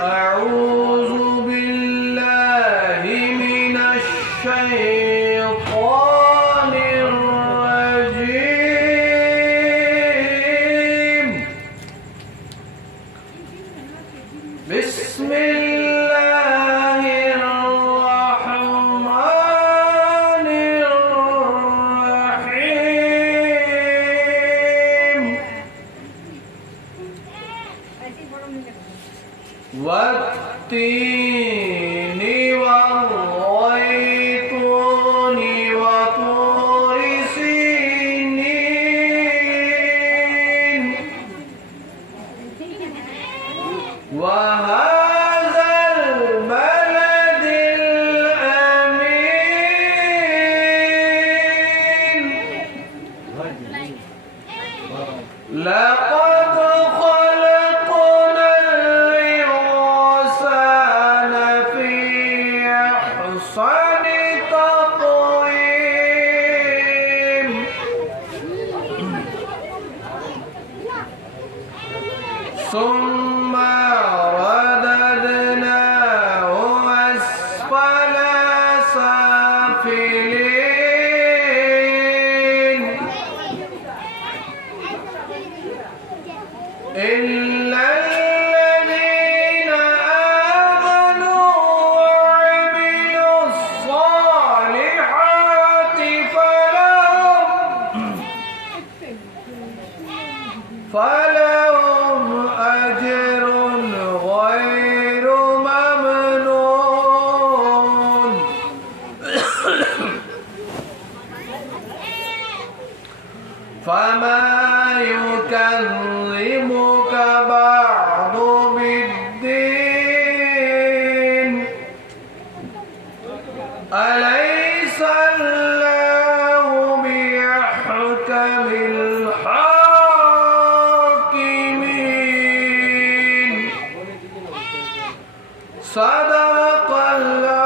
أعوذ بالله من الشيطان الرجيم. بسم الله الرحمن الرحيم. والتين والزيتون وطور سينين وهذا البلد الأمين. لقد خلقنا الإنسان في أحسن تقويم. ثم رددناه أسفل سافلين إلا الذين آمنوا وعملوا الصالحات فلهم أجر غير ممنون. فما يكذبك بعد بالدين. أليس الله بأحكم الحاكمين. صدق الله